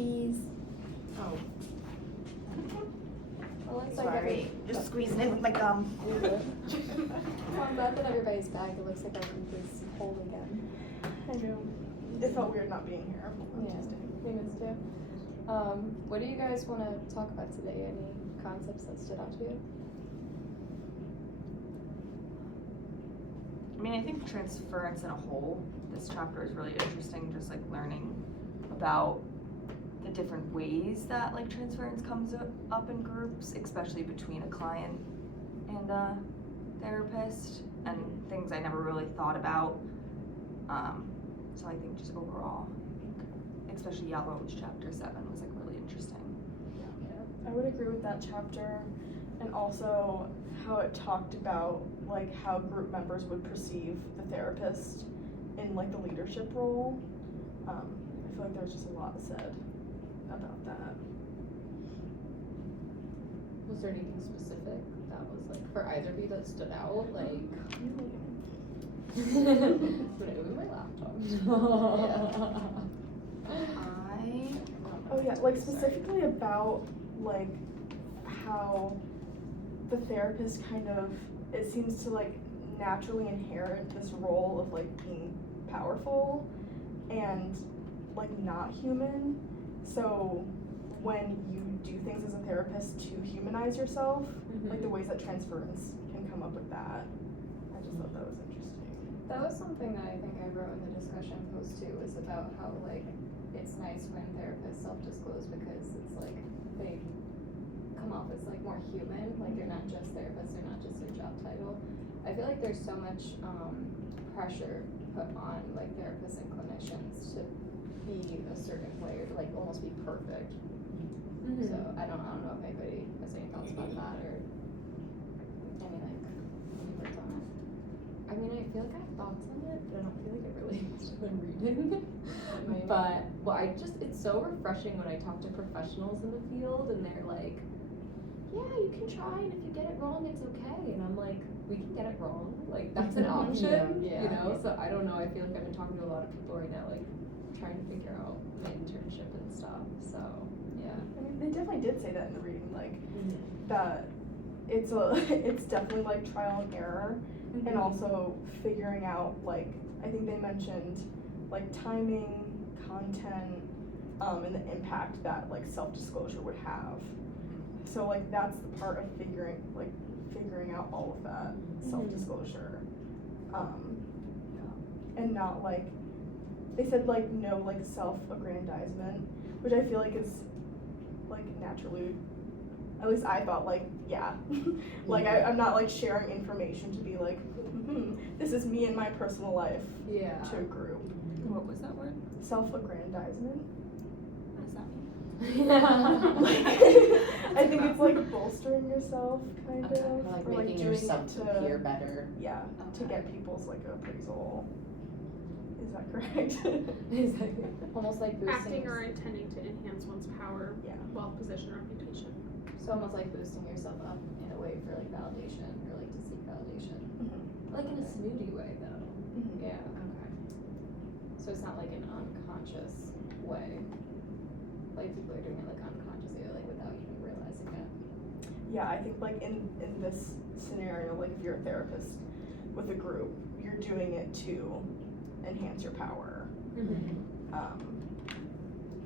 cheese. Oh. Well, looks Sorry, just squeezing it with my gum. Well, I'm glad that everybody's back. It looks like our group is whole again. I know. It felt weird not being here on Tuesday. Me too. What do you guys want to talk about today? Any concepts that stood out to you? I mean, I think transference in a whole, this chapter is really interesting, just like learning about the different ways that like transference comes up in groups, especially between a client and a therapist, and things I never really thought about. So I think just overall, especially Yellow's chapter 7 was like really interesting. Yeah, I would agree with that chapter, and also how it talked about like how group members would perceive the therapist in like the leadership role. I feel like there's just a lot said about that. Was there anything specific that was like for either of you that stood out? Like, would I open my laptop? Oh yeah, like specifically about like how the therapist kind of, it seems to like naturally inherit this role of like being powerful and like not human. So when you do things as a therapist to humanize yourself, like the ways that transference can come up with that. I just thought that was interesting. That was something that I think I wrote in the discussion post too, was about how like it's nice when therapists self-disclose because it's like they come off as like more human, like they're not just therapists, they're not just their job title. I feel like there's so much pressure put on like therapists and clinicians to be a certain way or to like almost be perfect. So I don't know if anybody has any thoughts about that or any words on it. I mean, I feel like I have thoughts on it, but I don't feel like I really been reading. But it's so refreshing when I talk to professionals in the field and they're like, yeah, you can try, and if you get it wrong, it's okay. And I'm like, we can get it wrong. Like, that's an option, Yeah. you know? So I don't know. I feel like I've been talking to a lot of people right now, like, trying to figure out my internship and stuff. So, yeah. I mean, they definitely did say that in the reading, like that it's definitely like trial and error, and also figuring out like, I think they mentioned like timing, content, and the impact that like self-disclosure would have. So like that's the part of figuring out all of that self-disclosure, and not like, they said like no like self-aggrandizement, which I feel like is like naturally, at least I thought like, yeah, like I'm not like sharing information to be like, this is me and my personal life to a group. What was that word? Self-aggrandizement. What does that mean? I think it's like bolstering yourself, kind of, Or like or like making doing yourself it to appear better. Yeah, to Okay. get people's like appraisal. Is that correct? Exactly. Almost like Acting boosting, or intending to enhance one's power, Yeah. wealth, position, reputation. so almost like boosting yourself up in a way for like validation or like to seek validation. Like in a snooty way, though. Yeah. Okay. So it's not like an unconscious way. Like people are doing it like unconsciously or like without even realizing it. Yeah, I think like in this scenario, like if you're a therapist with a group, you're doing it to enhance your power.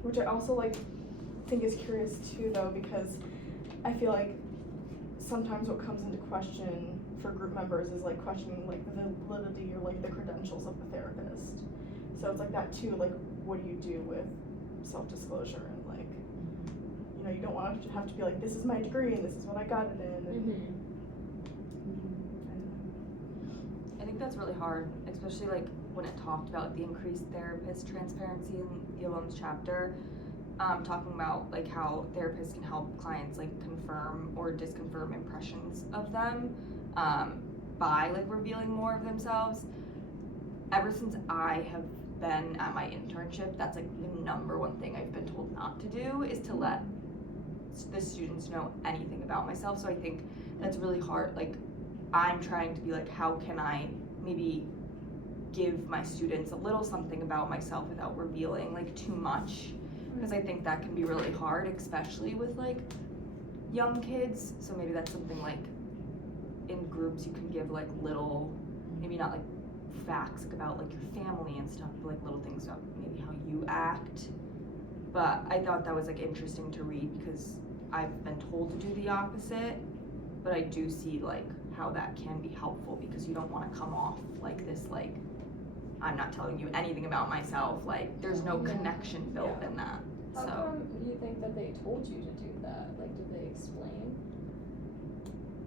Which I also like think is curious too though, because I feel like sometimes what comes into question for group members is like questioning like the validity or like the credentials of the therapist. So it's like that too, like what do you do with self-disclosure and like, you know, you don't want to have to be like, this is my degree and this is what I got it in. And I think that's really hard, especially like when it talked about the increased therapist transparency in Yolam's chapter, talking about like how therapists can help clients like confirm or disconfirm impressions of them by like revealing more of themselves. Ever since I have been at my internship, that's like the number one thing I've been told not to do, is to let the students know anything about myself. So I think that's really hard. Like I'm trying to be like, how can I maybe give my students a little something about myself without revealing like too much, because I think that can be really hard, especially with like young kids. So maybe that's something like in groups you can give like little, maybe not like facts about like your family and stuff, but like little things about maybe how you act. But I thought that was like interesting to read because I've been told to do the opposite, but I do see like how that can be helpful because you don't want to come off like this, like I'm not telling you anything about myself, like there's no connection built in that. How So come you think that they told you to do that? Like, did they explain?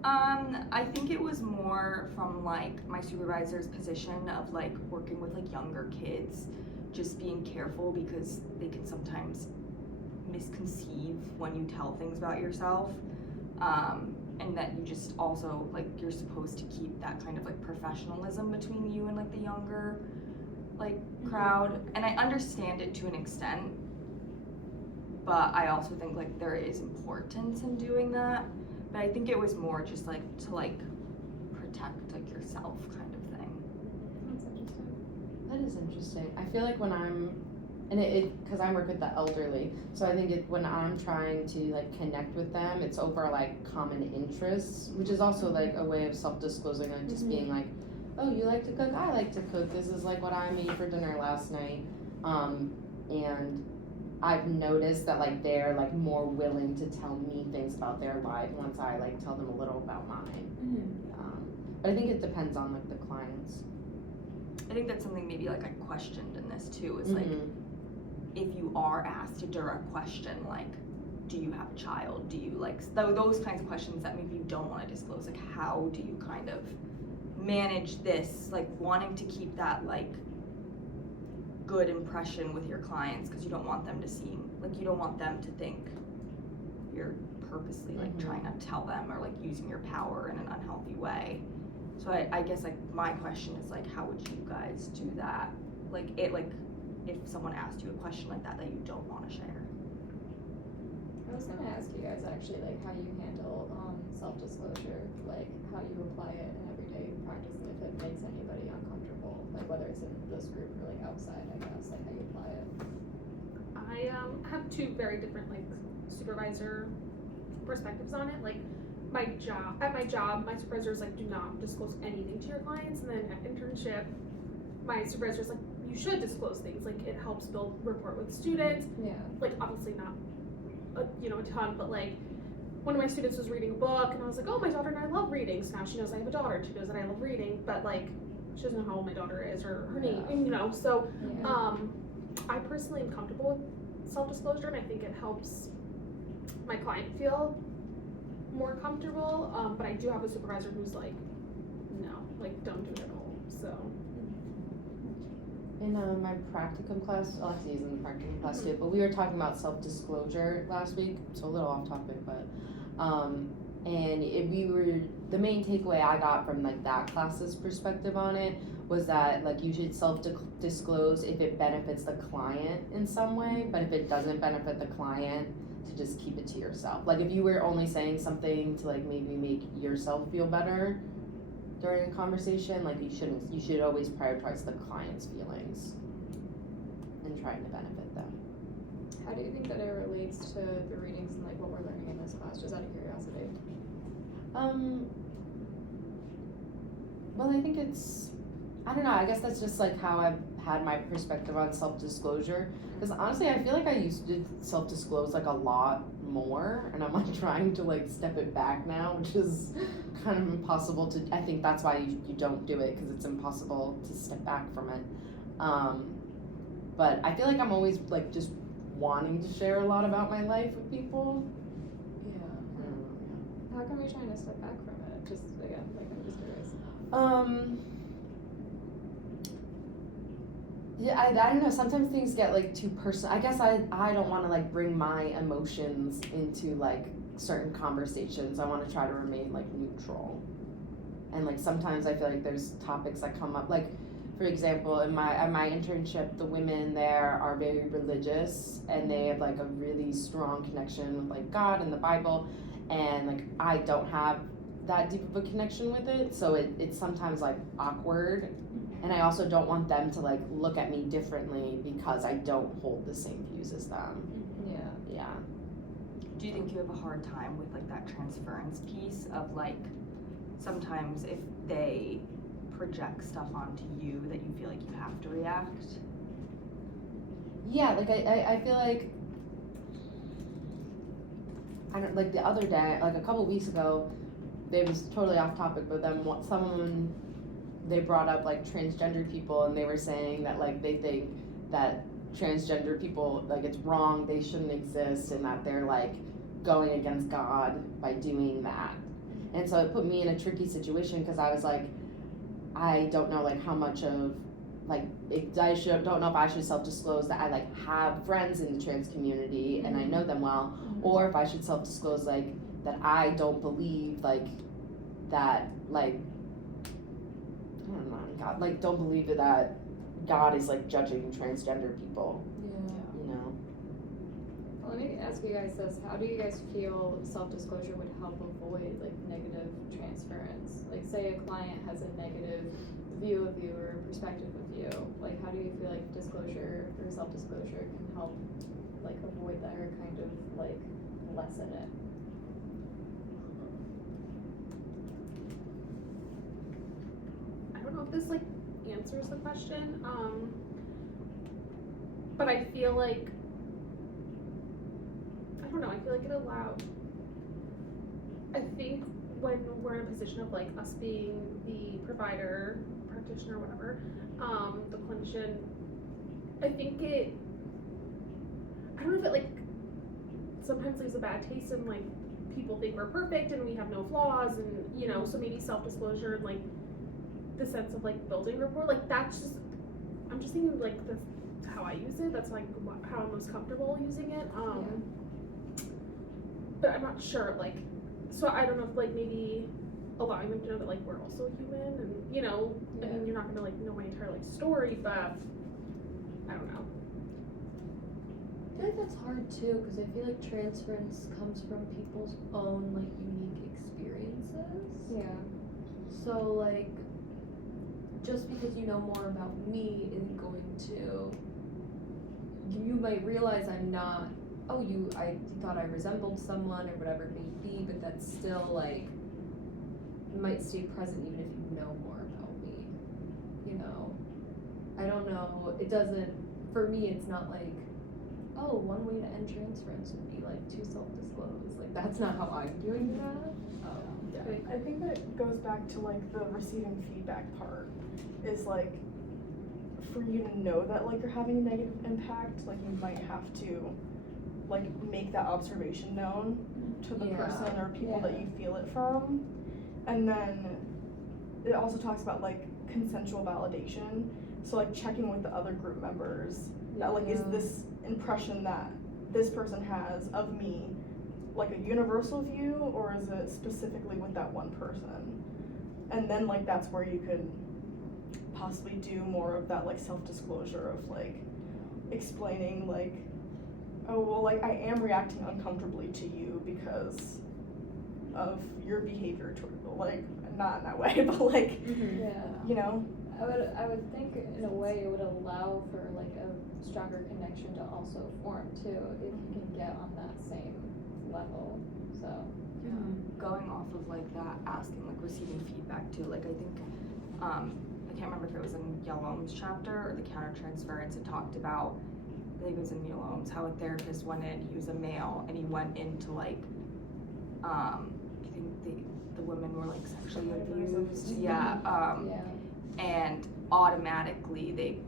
I think it was more from like my supervisor's position of like working with like younger kids, just being careful because they can sometimes misconceive when you tell things about yourself. And that you just also like you're supposed to keep that kind of like professionalism between you and like the younger like crowd. And I understand it to an extent, but I also think like there is importance in doing that. But I think it was more just like to like protect like yourself kind of thing. That's interesting. That is interesting. I feel like when I'm, and because I work with the elderly, so I think when I'm trying to like connect with them, it's over like common interests, which is also like a way of self-disclosing, like just being like, oh, you like to cook, I like to cook, this is like what I made for dinner last night. And I've noticed that like they're like more willing to tell me things about their life once I like tell them a little about mine. But I think it depends on like the clients. I think that's something maybe like I questioned in this too, is like if you are asked a direct question like, do you have a child? Do you like those kinds of questions that maybe you don't want to disclose, like how do you kind of manage this, like wanting to keep that like good impression with your clients because you don't want them to seem like, you don't want them to think you're purposely like trying to tell them or like using your power in an unhealthy way. So I guess like my question is like, how would you guys do that? Like if someone asked you a question like that you don't want to share. I was gonna ask you guys actually like how you handle self-disclosure, like how you apply it in everyday practice and if it makes anybody uncomfortable, like whether it's in this group or like outside, I guess, like how you apply it. I have two very different like supervisor perspectives on it. Like at my job, my supervisors like do not disclose anything to your clients, and then at internship, my supervisor's like, you should disclose things. Like it helps build rapport with students. Yeah. Like obviously not a ton, but like one of my students was reading a book and I was like, oh, my daughter and I love reading. So now she knows I have a daughter and she knows that I love reading, but like she doesn't know how old my daughter is or her name, you know. So I personally am comfortable with self-disclosure, and I think it helps my client feel more comfortable, but I do have a supervisor who's like, no, like don't do it at all. So In my practicum class, Alexia's in the practicum class too, but we were talking about self-disclosure last week, so a little off topic, but the main takeaway I got from like that class's perspective on it was that like you should self-disclose if it benefits the client in some way, but if it doesn't benefit the client, to just keep it to yourself. Like if you were only saying something to like maybe make yourself feel better during a conversation, like you should always prioritize the client's feelings and trying to benefit them. How do you think that it relates to the readings and like what we're learning in this class, just out of curiosity? Well, I think I don't know, I guess that's just like how I've had my perspective on self-disclosure. Because honestly, I feel like I used to self-disclose like a lot more, and I'm like trying to like step it back now, which is kind of impossible to, I think that's why you don't do it, because it's impossible to step back from it. But I feel like I'm always like just wanting to share a lot about my life with people. Yeah. How come you're trying to step back from it? Just again, like I'm just curious. Yeah, I don't know, sometimes things get like too personal. I guess I don't want to like bring my emotions into like certain conversations. I want to try to remain like neutral. And like sometimes I feel like there's topics that come up, like for example, at my internship, the women there are very religious and they have like a really strong connection with like God and the Bible, and like I don't have that deep of a connection with it, so it's sometimes like awkward And I also don't want them to like look at me differently because I don't hold the same views as them. Yeah. Yeah. Do you think you have a hard time with like that transference piece of like sometimes if they project stuff onto you that you feel like you have to react? Yeah, like I feel like I don't like the other day, like a couple weeks ago, it was totally off topic, but then someone they brought up like transgender people and they were saying that like they think that transgender people like it's wrong, they shouldn't exist, and that they're like going against God by doing that. And so it put me in a tricky situation because I was like, I don't know like how much of like don't know if I should self-disclose that I like have friends in the trans community and I know them well, or if I should self-disclose like that I don't believe like that like I don't know God like don't believe that God is like judging transgender people, you know. Well, let me ask you guys this: how do you guys feel self-disclosure would help avoid like negative transference? Like, say a client has a negative view of you or perspective of you. Like, how do you feel like disclosure or self-disclosure can help like avoid that or kind of like lessen it? I don't know if this like answers the question, but I feel like I don't know. I feel like it allowed. I think when we're in a position of like us being the provider, practitioner, whatever, the clinician, I think it. I don't know if it like sometimes leaves a bad taste in like people think we're perfect and we have no flaws, and you know, so maybe self-disclosure and like the sense of like building rapport, like that's just I'm just thinking like that's how I use it. That's like how I'm most comfortable using it. But I'm not sure like. So I don't know if like maybe allowing them to know that like we're also human and you know I mean you're not gonna like know my entire like story, but I don't know. I feel like that's hard too, because I feel like transference comes from people's own like unique experiences. Yeah. So like, just because you know more about me isn't going to. You might realize I'm not. Oh, I thought I resembled someone or whatever it may be, but that's still like might stay present even if you know more about me. You know, I don't know. It doesn't. For me, it's not like, oh, one way to end transference would be like to self-disclose. Like that's not how I'm doing that. Yeah. I think that it goes back to like the receiving feedback part. Is like for you to know that like you're having a negative impact, like you might have to like make that observation known to the person or people that you feel it from. And then it also talks about like consensual validation. So like checking with the other group members that like is this impression that this person has of me like a universal view, or is it specifically with that one person? And then like that's where you could possibly do more of that like self-disclosure of like explaining like, oh well like I am reacting uncomfortably to you because of your behavior toward like not in that way but like you know. I would think in a way it would allow for like a stronger connection to also form too if you can get on that same level. So Going off of like that, asking like receiving feedback too, like I think I can't remember if it was in Yelom's chapter or the countertransference. It talked about, I think it was in Yelom's, how a therapist went in, he was a male, and he went into like I think the women were like sexually abused, and automatically they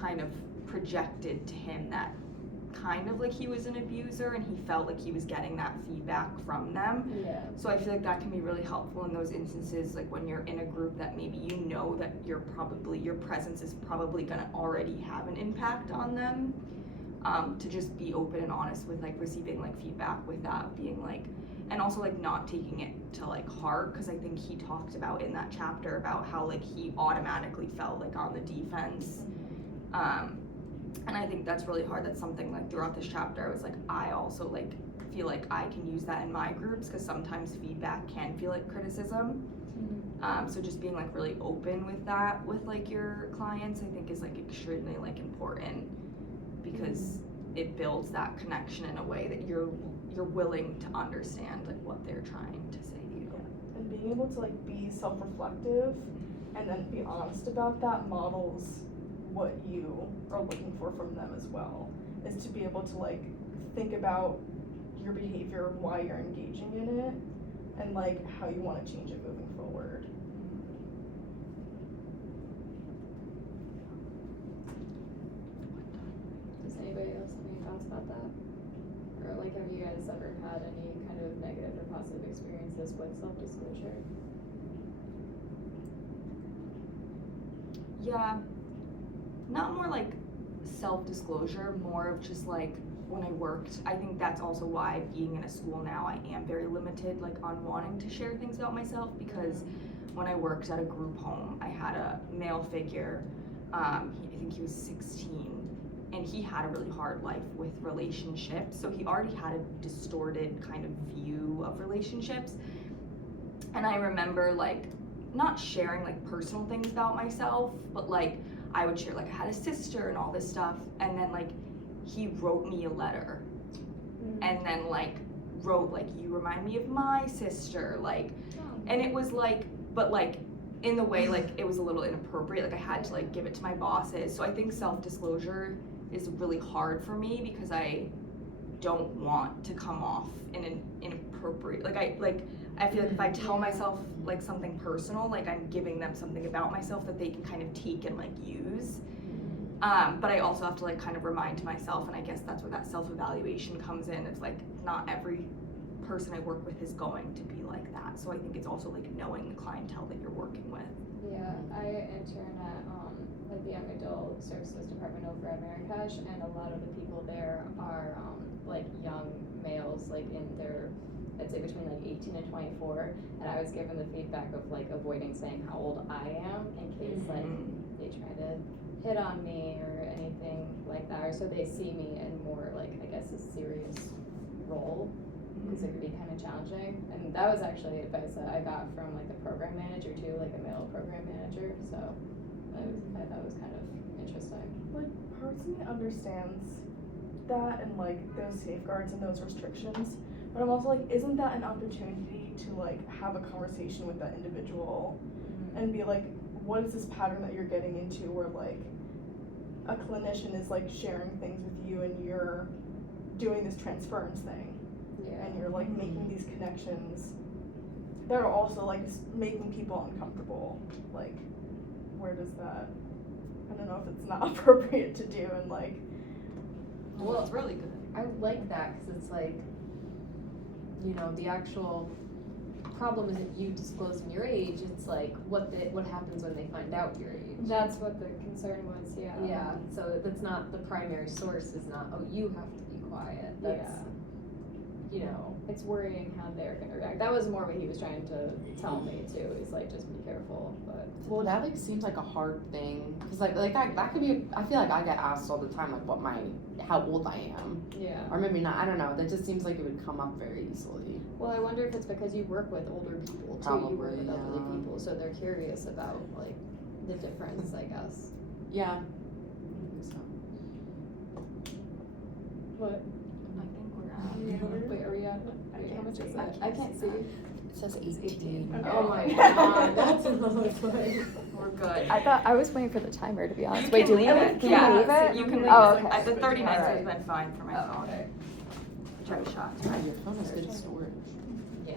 kind of projected to him that kind of like he was an abuser, and he felt like he was getting that feedback from them. So I feel like that can be really helpful in those instances, like when you're in a group that maybe you know that your presence is probably gonna already have an impact on them, to just be open and honest with like receiving like feedback with that being like, and also like not taking it to like heart, because I think he talked about in that chapter about how like he automatically felt like on the defense. And I think that's really hard. That's something like throughout this chapter I was like, I also like feel like I can use that in my groups, because sometimes feedback can feel like criticism. So just being like really open with that with like your clients, I think is like extremely like important, because it builds that connection in a way that you're willing to understand like what they're trying to say to you. And being able to like be self-reflective and then be honest about that models what you are looking for from them as well. Is to be able to like think about your behavior, why you're engaging in it, and like how you want to change it moving forward. Does anybody else have any thoughts about that? Or like, have you guys ever had any kind of negative or positive experiences with self-disclosure? Yeah, not more like self-disclosure, more of just like when I worked, I think that's also why being in a school now, I am very limited like on wanting to share things about myself, because when I worked at a group home, I had a male figure, I think he was 16, and he had a really hard life with relationships, so he already had a distorted kind of view of relationships. And I remember like not sharing like personal things about myself, but like I would share like I had a sister and all this stuff, and then like he wrote me a letter and then like wrote like, you remind me of my sister, like, and it was like, but like in the way like it was a little inappropriate, like I had to like give it to my bosses. So I think self-disclosure is really hard for me because I don't want to come off in an inappropriate, like I feel like if I tell myself like something personal, like I'm giving them something about myself that they can kind of take and like use. But I also have to like kind of remind myself, and I guess that's where that self-evaluation comes in. It's like not every person I work with is going to be like that. So I think it's also like knowing the clientele that you're working with. Yeah, I intern at like the Young Adult Services Department over at Marrakesh, and a lot of the people there are like young males, like in their, I'd say between like 18 and 24, and I was given the feedback of like avoiding saying how old I am in case like they try to hit on me or anything like that, or so they see me in more like, I guess, a serious role, because it could be kind of challenging. And that was actually advice that I got from like the program manager too, like a male program manager, so I thought it was kind of interesting. Like, parts of me understands that and like those safeguards and those restrictions, but I'm also like, isn't that an opportunity to like have a conversation with that individual and be like, what is this pattern that you're getting into where like a clinician is like sharing things with you and you're doing this transference thing, and you're like making these connections that are also like making people uncomfortable. Like, where does that, I don't know if it's not appropriate to do, and like, Well, it's really good. I like that because it's like, you know, the actual problem isn't you disclosing your age, it's like what happens when they find out your age. That's what the concern was, yeah. Yeah, so that's not, the primary source is not, oh, you have to be quiet, that's, you know. It's worrying how they're gonna react. That was more what he was trying to tell me too, he's like, just be careful, but. Well, that like seems like a hard thing, cause like that could be, I feel like I get asked all the time like how old I am, Yeah. or maybe not, I don't know, that just seems like it would come up very easily. Well, I wonder if it's because you work with older people too, you work with Probably, elderly yeah. people, so they're curious about like the difference, I guess. Yeah. What? I think we're at. Wait, are we at, wait, how much is that? I can't see. It says 18. Okay. Oh my god, that's another thing. We're good. I was waiting for the timer, to be honest. You Wait, can do we leave have it. it? Can Yeah, we leave it? You can leave Oh, it. okay. The 30 minutes has Alright. been fine for my phone. Okay. Try shots, Wow, right? your phone has good storage. Yeah.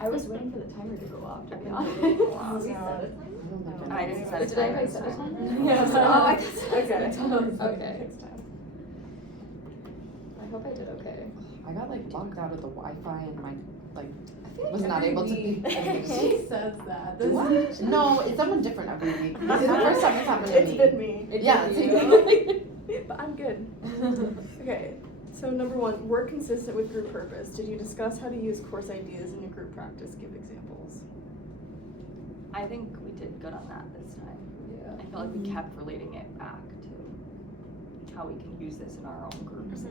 I was waiting for the timer to go off, to be honest. Wow. Yeah. I didn't set a Did timer. anybody set a timer? Yes. Oh, I Okay. Okay. Next time. I hope I did okay. I got like bugged out of the Wi-Fi and my like I feel like was not every able to week be. he says that. Do I? No, it's someone different every week. This is the first time it's happened to It's me. been me. Yeah, It it's But I'm good. Okay, so number one, work consistent with group purpose. Did you discuss how to use course ideas in your group practice? Give examples. I think we did good on that this time. Yeah. I felt like we kept relating it back to how we can use this in our own groups.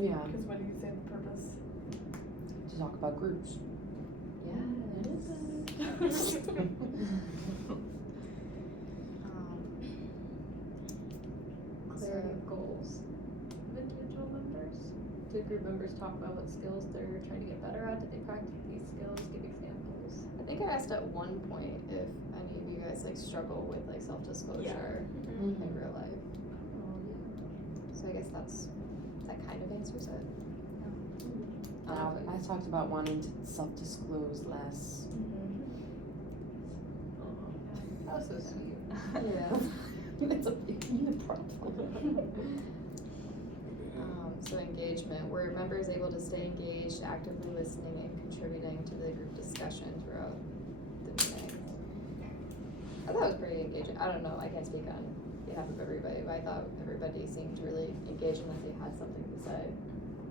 Yeah, Because what do you say the purpose? to talk about groups. Clarity of goals of individual members. Did group members talk about what skills they're trying to get better at? Did they practice these skills? Give examples. I think I asked at one point if any of you guys like struggle with like self-disclosure in real life. So I guess that kind of answers it. I talked about wanting to self-disclose less. That was so sweet. Yeah. It's a big problem. So engagement, were members able to stay engaged, actively listening and contributing to the group discussion throughout the meeting? I thought it was pretty engaging. I don't know, I can't speak on behalf of everybody, but I thought everybody seemed really engaged and that they had something to say.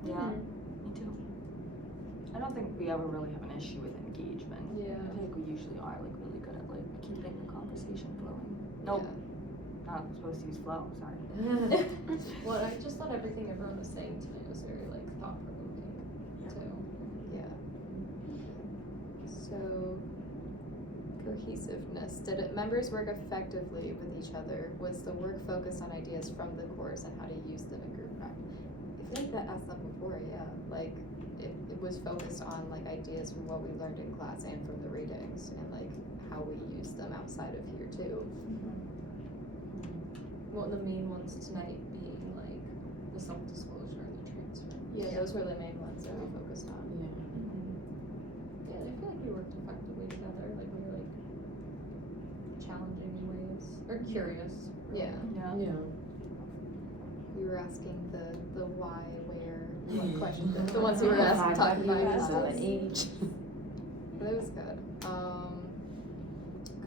Yeah, me too. I don't think we ever really have an issue with engagement. Yeah. I feel like we usually are like really good at like keeping the conversation flowing. Nope, not supposed to use flow, sorry. Well, I just thought everything everyone was saying tonight was very like thought provoking too. Yeah. So, cohesiveness. Did members work effectively with each other? Was the work focused on ideas from the course and how to use them in group practice? I feel like that asked that before, yeah. Like, it was focused on like ideas from what we learned in class and from the readings and like how we use them outside of here too. Well, the main ones tonight being like the self-disclosure and the transfer. Yeah, those were the main ones that we focused on. Yeah, I feel like we worked effectively together. Like we were like challenging in ways or curious. Yeah. Yeah. We were asking the why, where, what questions, the ones we were asking, talking about. age. That was good.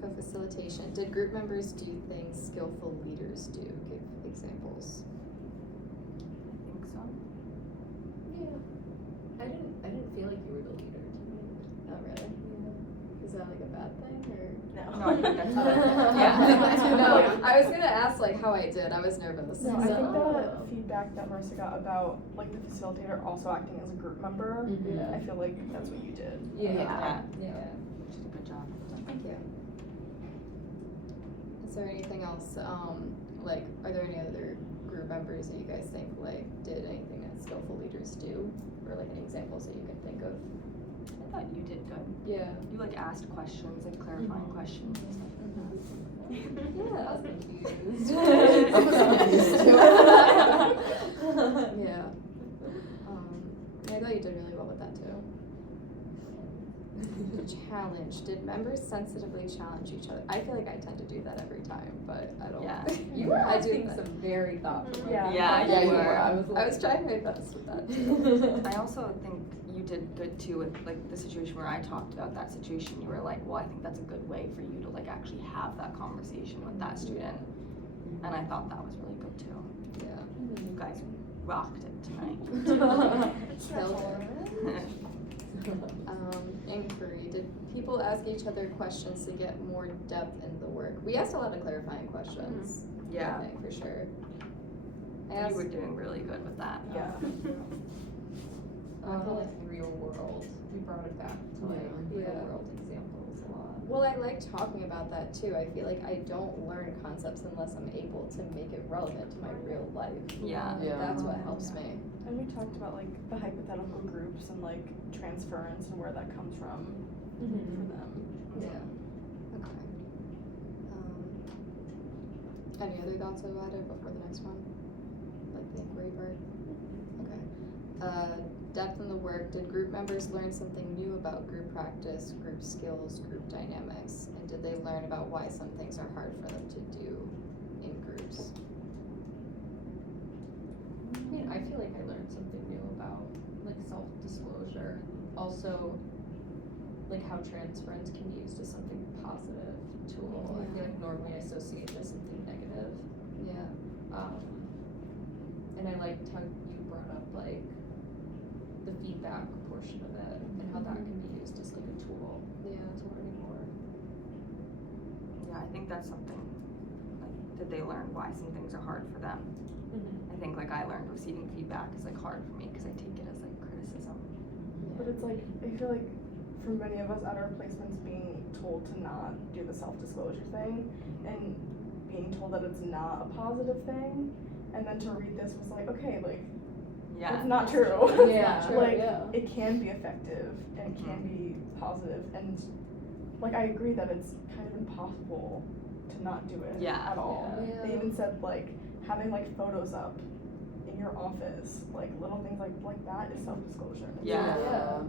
Co-facilitation. Did group members do things skillful leaders do? Give examples. I think so. Yeah. I didn't feel like you were the leader tonight. Oh, really? Yeah. Is that like a bad thing or? No, I think that's good. Yeah. No, I was gonna ask like how I did. I was nervous. No, I think the Oh. feedback that Marissa got about like the facilitator also acting as a group member, Yeah. I feel like that's what you did. Yeah. She did a good job. Thank you. Is there anything else? Like, are there any other group members that you guys think like did anything that skillful leaders do, or like any examples that you can think of? I thought you did good. Yeah. You like asked questions, like clarifying questions and stuff. Yeah. I was confused. I was confused too. Yeah. I thought you did really well with that too. Challenge. Did members sensitively challenge each other? I feel like I tend to do that every time, but I don't. Yeah. You were I do asking that. some very thoughtful. Yeah. Yeah, you were. I was trying my best with that too. I also think you did good too with like the situation where I talked about that situation. You were like, well, I think that's a good way for you to like actually have that conversation with that student. And I thought that was really good too. Yeah. You guys rocked it tonight. Killed it. Inquiry. Did people ask each other questions to get more depth in the work? We asked a lot of clarifying questions. Yeah. I think for sure. I You asked, were doing really good with that. Yeah. I feel like real world. We brought it back to like real Yeah. world examples a lot. well, I like talking about that too. I feel like I don't learn concepts unless I'm able to make it relevant to my real life. Yeah. Yeah. That's what helps me. And we talked about like the hypothetical groups and like transference and where that comes from for them. Yeah. Okay. Any other thoughts about it before the next one? Like the inquiry part? Okay. Depth in the work. Did group members learn something new about group practice, group skills, group dynamics? And did they learn about why some things are hard for them to do in groups? I mean, I feel like I learned something new about like self-disclosure, also like how transference can be used as something positive tool. I feel like normally I associate it as something negative. Yeah. And I liked how you brought up like the feedback portion of it and how that can be used as like a tool Yeah. to learning more. Yeah, I think that's something, like, did they learn why some things are hard for them? I think like I learned receiving feedback is like hard for me because I take it as like criticism. But it's like, I feel like for for many of us at our placements being told to not do the self-disclosure thing and being told that it's not a positive thing, and then to read this was like, okay, like, Yeah. it's not true. Yeah. True, Like, yeah. it can be effective and it can be positive, and like I agree that it's kind of impossible to not do it Yeah. at all. Yeah. They even said like having like photos up in your office, like little things like that is self-disclosure. Yeah. Yeah.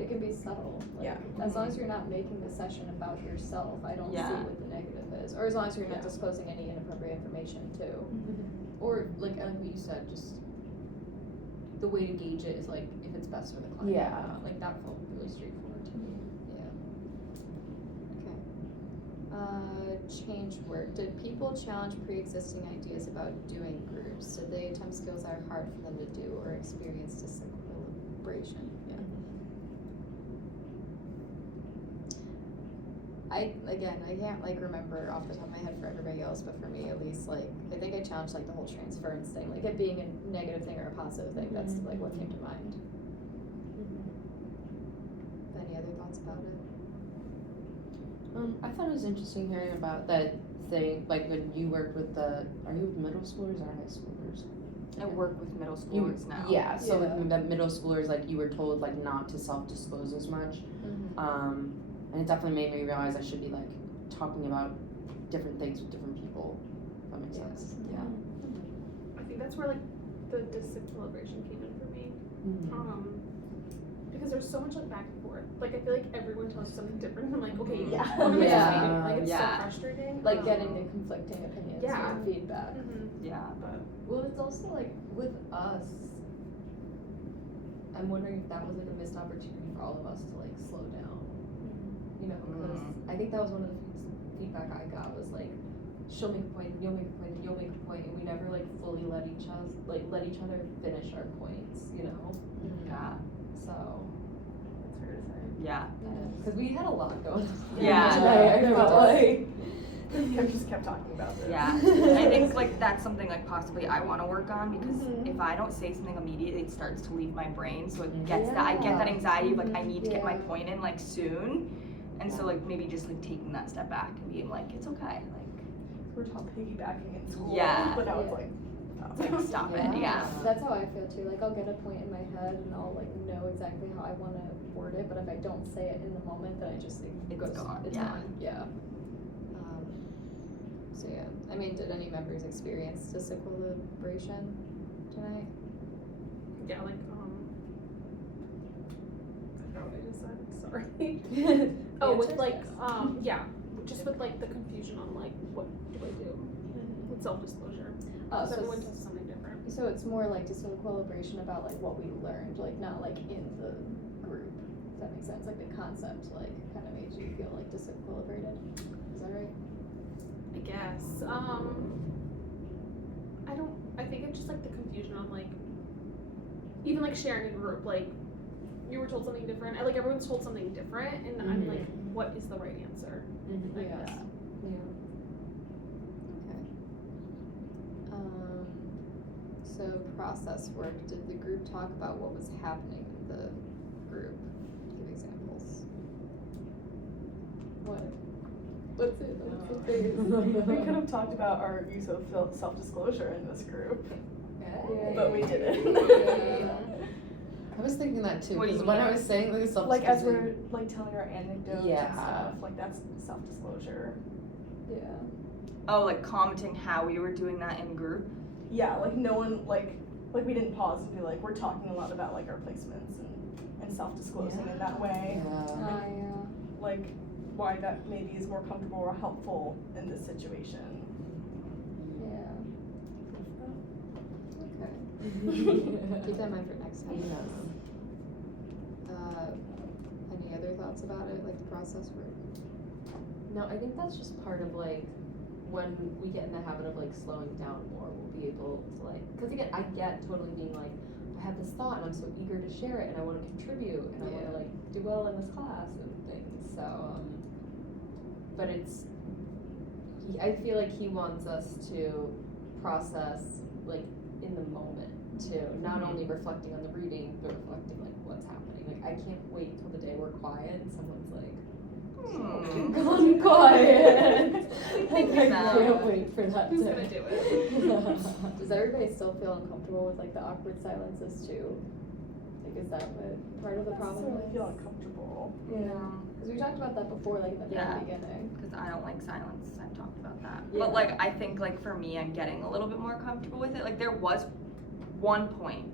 It can be subtle. Like, Yeah. as long as you're not making the session about yourself, I don't Yeah. see what the negative is. Or as long as you're not Yeah. disclosing any inappropriate information too. Or like what you said, just the way to gauge it is like if it's best for the client. Yeah. Like that felt really straightforward to me. Change work. Did people challenge pre-existing ideas about doing groups? Did they attempt skills that are hard for them to do or experience disequilibration? Yeah. I can't like remember off the top of my head for everybody else, but for me at least, like I think I challenged like the whole transference thing, like it being a negative thing or a positive thing. That's like what came to mind. Any other thoughts about it? I thought it was interesting hearing about that thing, like when you work with are you with middle schoolers or high schoolers? I work with middle schoolers now. Yeah, so Yeah. with the middle schoolers, like you were told like not to self-disclose as much. And it definitely made me realize I should be like talking about different things with different people. If that makes sense. Yeah. I think that's where like the disequilibration came in for me. Because there's so much like back and forth. Like I feel like everyone tells you something different. I'm like, okay, Yeah. what am I Yeah. supposed to do? Like it's Yeah. so frustrating. Like getting the conflicting opinions Yeah. and feedback. Yeah. Well, it's also like with us, I'm wondering if that was like a missed opportunity for all of us to like slow down. You know, because I think that was one of the feedback I got was like, she'll make a point, you'll make a point, you'll make a point, and we never like fully let each other finish our points. You know, Yeah. so That's fair to say. Yeah. because we had a lot going on. Yeah. Today, I felt like. I just kept talking about this. Yeah. I think like that's something like possibly I want to work on because if I don't say something immediately, it starts to leave my brain. So it gets that I get that anxiety of like I need to get my point in like soon. And so like maybe just like taking that step back and being like, it's okay. Like We're taught piggybacking in school. Yeah. But now it's like, it's like stop it. Yeah. That's how I feel too. Like I'll get a point in my head and I'll like know exactly how I want to word it, but if I don't say it in the moment, then I just like It's goes, gone, It's yeah. gone. Yeah. So yeah, I mean, did any members experience disequilibration tonight? Yeah, like I forgot what I just said. Sorry. Oh, with Answers? like Yes. yeah, just with like the confusion on like what do I do with self-disclosure? Because so everyone it's- does something different. So it's more like disequilibration about like what we learned, like not like in the group. Does that make sense? Like the concept like kind of made you feel like disequilibrated. Is that right? I guess. I think it's just like the confusion on like even like sharing a group, like you were told something different. Like everyone's told something different and I'm like, what is the right answer? I Yeah. guess. Okay. So process work. Did the group talk about what was happening in the group? Give examples. What? What's it? What's the face? we could have talked about our use of self-disclosure in this group, Yeah. but we didn't. I was thinking that too What do you because when I mean? was saying like self Like as we're like telling our anecdotes Yeah. and stuff, like that's self-disclosure. Yeah. Oh, like commenting how we were doing that in group. Yeah, like no one like we didn't pause and be like, we're talking a lot about like our placements and self-disclosing in that way. Yeah. Like why that maybe is more comfortable or helpful in this situation. Yeah. Okay. Keep that in mind for next time. Any other thoughts about it, like the process work? No, I think that's just part of like when we get in the habit of like slowing down more, we'll be able to like, because again, I get totally being like, I have this thought and I'm so eager to share it and I want to contribute and I want to like do well in this class and things. So, but I feel like he wants us to process like in the moment too, not only reflecting on the reading, but reflecting like what's happening. Like I I can't wait till the day we're quiet and someone's like, Hmm. gone quiet. Like, I about can't wait for that Who's day. gonna do it? Does everybody still feel uncomfortable with like the awkward silences too? Like, is that what part of the I problem don't is? feel uncomfortable. No, Because we talked about that before, like at the very Yeah. beginning. because I don't like silence. I've talked about that. Yeah. But like, I think like for me, I'm getting a little bit more comfortable with it. Like there was one point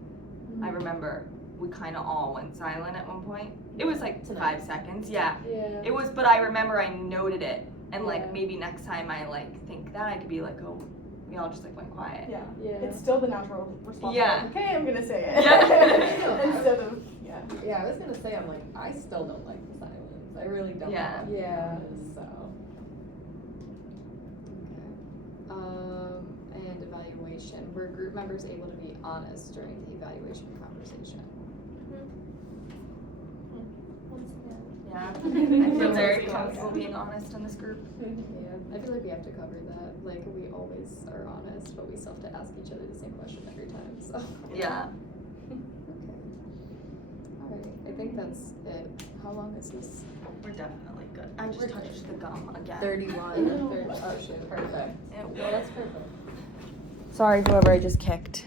I remember we kind of all went silent at one point. It was like Tonight. 5 seconds. Yeah. Yeah. It was, but I remember I noted it, and Yeah. like maybe next time I like think that I could be like, oh, we all just like went quiet. Yeah. Yeah. It's still the natural response. Yeah. Like, okay, I'm gonna say it. Yeah. Instead of, yeah. Yeah, I was gonna say, I'm like, I still don't like the silence. I really don't. Yeah. like Yeah. it, So. And evaluation. Were group members able to be honest during the evaluation conversation? Yeah. I feel very comfortable being honest in this group. Yeah, I feel like we have to cover that. Like, we always are honest, but we still have to ask each other the same question every time, so. Yeah. Okay. Alright, I think that's it. How long is this? We're definitely good. I just touched the gum again. 31. Oh, shoot. Perfect. It No, that's perfect. Sorry, whoever I just kicked.